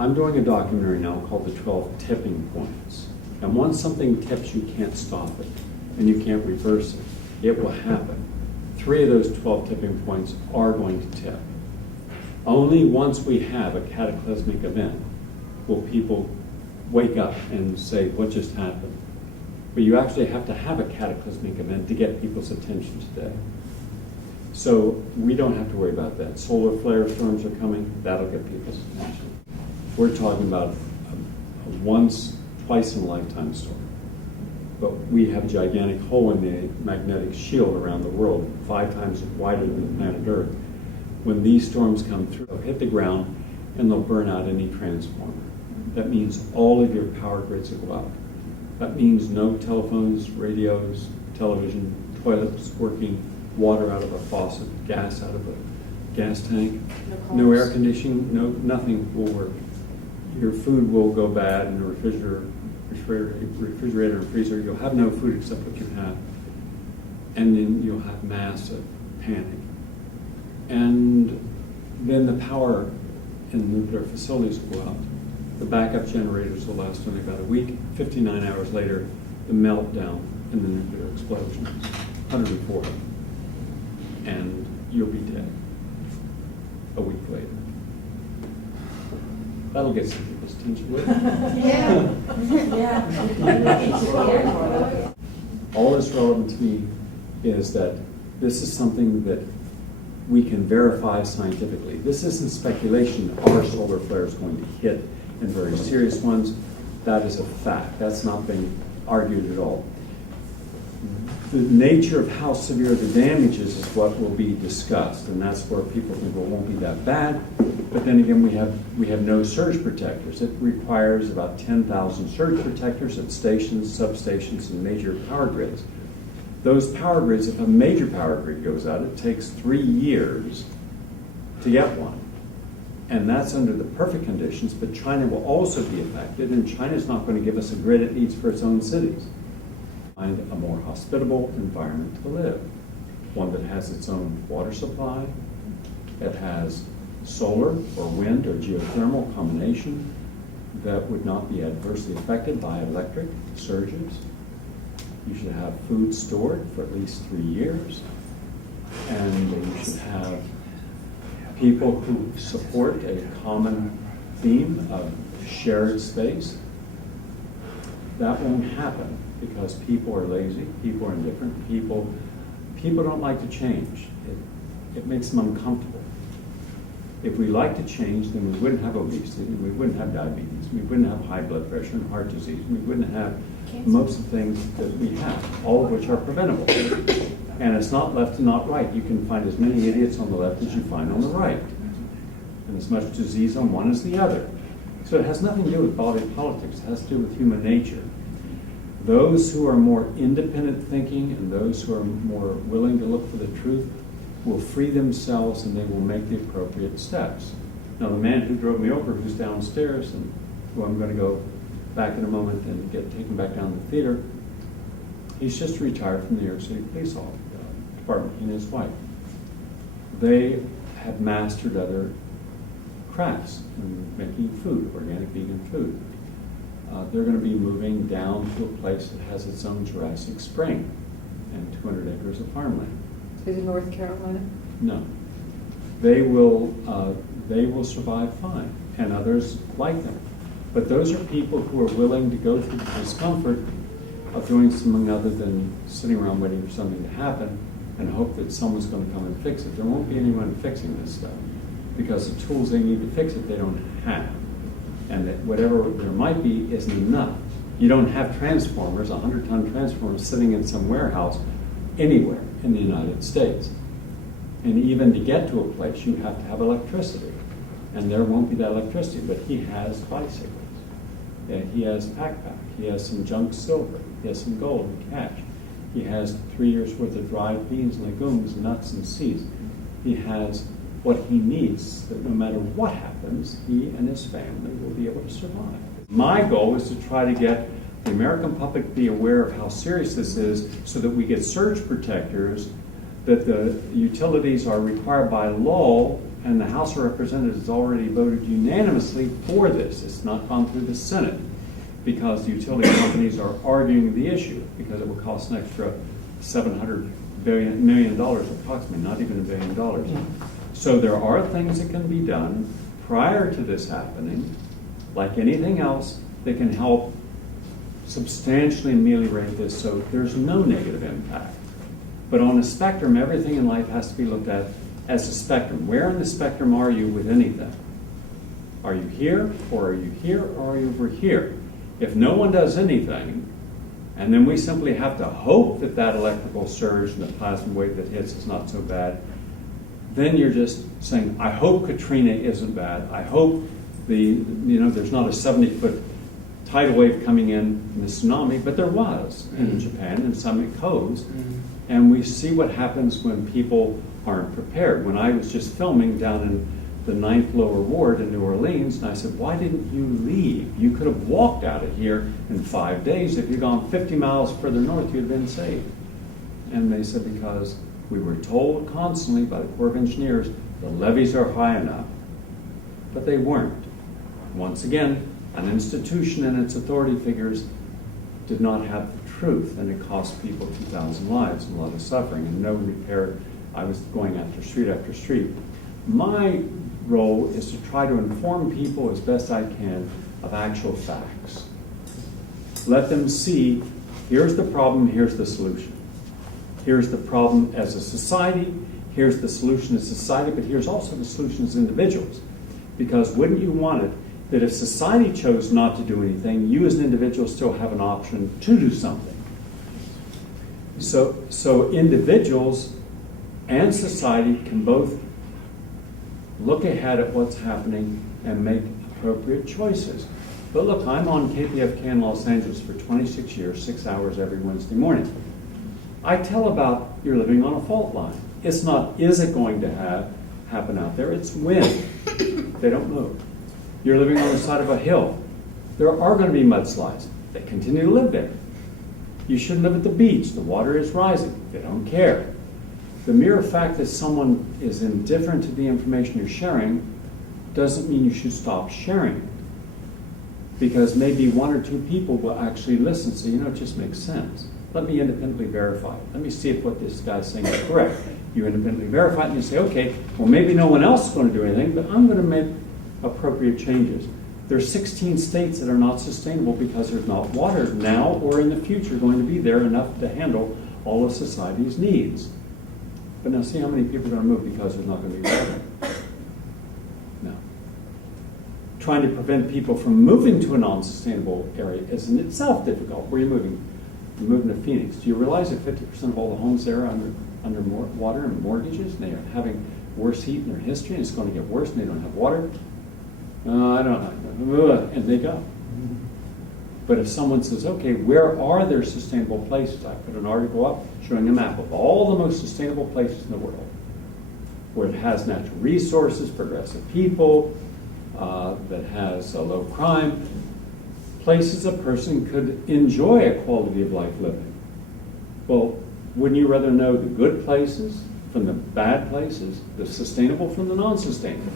I'm doing a documentary now called The 12 Tipping Points. And once something tips, you can't stop it, and you can't reverse it. It will happen. 3 of those 12 tipping points are going to tip. Only once we have a cataclysmic event will people wake up and say, what just happened? But you actually have to have a cataclysmic event to get people's attention today. So we don't have to worry about that. Solar flare storms are coming, that'll get people's attention. We're talking about a once, twice in a lifetime storm. But we have a gigantic hole in the magnetic shield around the world, 5 times wider than the planet Earth. When these storms come through, they'll hit the ground and they'll burn out any transformer. That means all of your power grids will go out. That means no telephones, radios, television, toilets working, water out of a faucet, gas out of a gas tank, no air conditioning, nothing will work. Your food will go bad in the refrigerator and freezer. You'll have no food except what you have. And then you'll have massive panic. And then the power in the nuclear facilities will go out. The backup generators will last only about a week. 59 hours later, the meltdown in the nuclear explosion, 104. And you'll be dead a week later. That'll get some people's attention, wouldn't it? Yeah. All that's relevant to me is that this is something that we can verify scientifically. This isn't speculation. Our solar flare is going to hit, and very serious ones. That is a fact. That's not being argued at all. The nature of how severe the damage is what will be discussed, and that's where people think, well, it won't be that bad. But then again, we have no surge protectors. It requires about 10,000 surge protectors at stations, substations, and major power grids. Those power grids, if a major power grid goes out, it takes 3 years to get one. And that's under the perfect conditions, but China will also be affected, and China's not going to give us a grid it needs for its own cities. Find a more hospitable environment to live. One that has its own water supply, that has solar or wind or geothermal combination that would not be adversely affected by electric surges. You should have food stored for at least 3 years, and you should have people who support a common theme of shared space. That won't happen because people are lazy, people are indifferent, people don't like to change. It makes them uncomfortable. If we like to change, then we wouldn't have obesity, we wouldn't have diabetes, we wouldn't have high blood pressure and heart disease, we wouldn't have most of the things that we have, all of which are preventable. And it's not left and not right. You can find as many idiots on the left as you find on the right. And as much disease on one as the other. So it has nothing to do with body politics. It has to do with human nature. Those who are more independent thinking and those who are more willing to look for the truth will free themselves and they will make the appropriate steps. Now the man who drove me over, who's downstairs, and who I'm going to go back in a moment and get taken back down to the theater, he's just retired from the New York City Police Department, he and his wife. They have mastered other crafts in making food, organic vegan food. They're going to be moving down to a place that has its own Jurassic Spring and 200 acres of farmland. Is it North Carolina? No. They will survive fine, and others like them. But those are people who are willing to go through the discomfort of doing something other than sitting around waiting for something to happen and hope that someone's going to come and fix it. There won't be anyone fixing this stuff because the tools they need to fix it they don't have. And that whatever there might be isn't enough. You don't have transformers, 100-ton transformers sitting in some warehouse anywhere in the United States. And even to get to a place, you have to have electricity. And there won't be that electricity, but he has bicycles. And he has backpack. He has some junk silver. He has some gold and cash. He has 3 years worth of dried beans and legumes, nuts and seeds. He has what he needs, that no matter what happens, he and his family will be able to survive. My goal is to try to get the American public to be aware of how serious this is so that we get surge protectors, that the utilities are required by law and the House of Representatives has already voted unanimously for this. It's not gone through the Senate because the utility companies are arguing the issue because it will cost an extra $700 million approximately, not even $1 billion. So there are things that can be done prior to this happening, like anything else, that can help substantially ameliorate this so there's no negative impact. But on a spectrum, everything in life has to be looked at as a spectrum. Where in the spectrum are you with anything? Are you here, or are you here, or are you over here? If no one does anything, and then we simply have to hope that that electrical surge and the plasma wave that hits is not so bad, then you're just saying, I hope Katrina isn't bad. I hope there's not a 70-foot tidal wave coming in the tsunami, but there was in Japan and some it coves. And we see what happens when people aren't prepared. When I was just filming down in the 9th Lower Ward in New Orleans, and I said, why didn't you leave? You could have walked out of here in 5 days. If you'd gone 50 miles further north, you'd have been safe. And they said, because we were told constantly by the Corps of Engineers, the levees are high enough. But they weren't. Once again, an institution and its authority figures did not have the truth, and it cost people 2,000 lives and a lot of suffering and no repair. I was going after street. My role is to try to inform people as best I can of actual facts. Let them see, here's the problem, here's the solution. Here's the problem as a society, here's the solution as a society, but here's also the solution as individuals. Because wouldn't you want it that if society chose not to do anything, you as an individual still have an option to do something? So individuals and society can both look ahead at what's happening and make appropriate choices. But look, I'm on KPFK in Los Angeles for 26 years, 6 hours every Wednesday morning. I tell about you're living on a fault line. It's not, is it going to happen out there? It's when. They don't move. You're living on the side of a hill. There are going to be mudslides. They continue to live there. You shouldn't live at the beach. The water is rising. They don't care. The mere fact that someone is indifferent to the information you're sharing doesn't mean you should stop sharing it. Because maybe 1 or 2 people will actually listen and say, it just makes sense. Let me independently verify it. Let me see if what this guy's saying is correct. You independently verify it and you say, okay, well maybe no one else is going to do anything, but I'm going to make appropriate changes. There are 16 states that are not sustainable because there's not water now or in the future going to be there enough to handle all of society's needs. But now see how many people are going to move because there's not going to be water. No. Trying to prevent people from moving to a non-sustainable area is in itself difficult. Where are you moving? You're moving to Phoenix. Do you realize that 50% of all the homes there are under water and mortgages, and they are having worse heat in their history, and it's going to get worse, and they don't have water? I don't know. And they go. But if someone says, okay, where are there sustainable places? I put an article up showing a map of all the most sustainable places in the world where it has natural resources, progressive people, that has a low crime, places a person could enjoy a quality of life living. Well, wouldn't you rather know the good places from the bad places, the sustainable from the non-sustainable?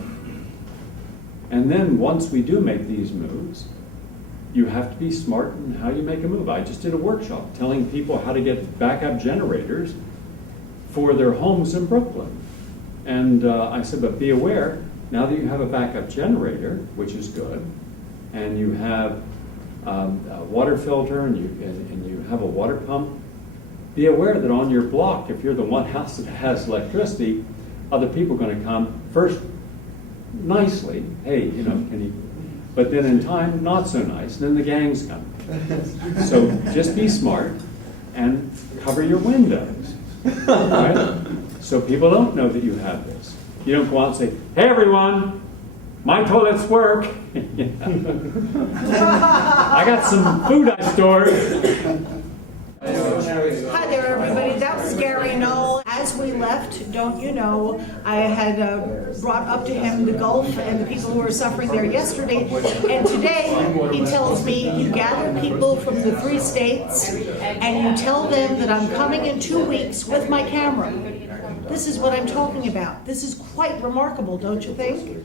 And then once we do make these moves, you have to be smart in how you make a move. I just did a workshop telling people how to get backup generators for their homes in Brooklyn. And I said, but be aware, now that you have a backup generator, which is good, and you have a water filter and you have a water pump, be aware that on your block, if you're the one house that has electricity, other people are going to come first nicely, hey, can you, but then in time, not so nice, and then the gangs come. So just be smart and cover your windows, right? So people don't know that you have this. You don't go out and say, hey everyone, my toilets work. I got some food I stored. Hi there, everybody. That was Gary Null. As we left, don't you know, I had brought up to him the Gulf and the people who were suffering there yesterday. And today, he tells me, you gather people from the 3 states and you tell them that I'm coming in 2 weeks with my camera. This is what I'm talking about. This is quite remarkable, don't you think?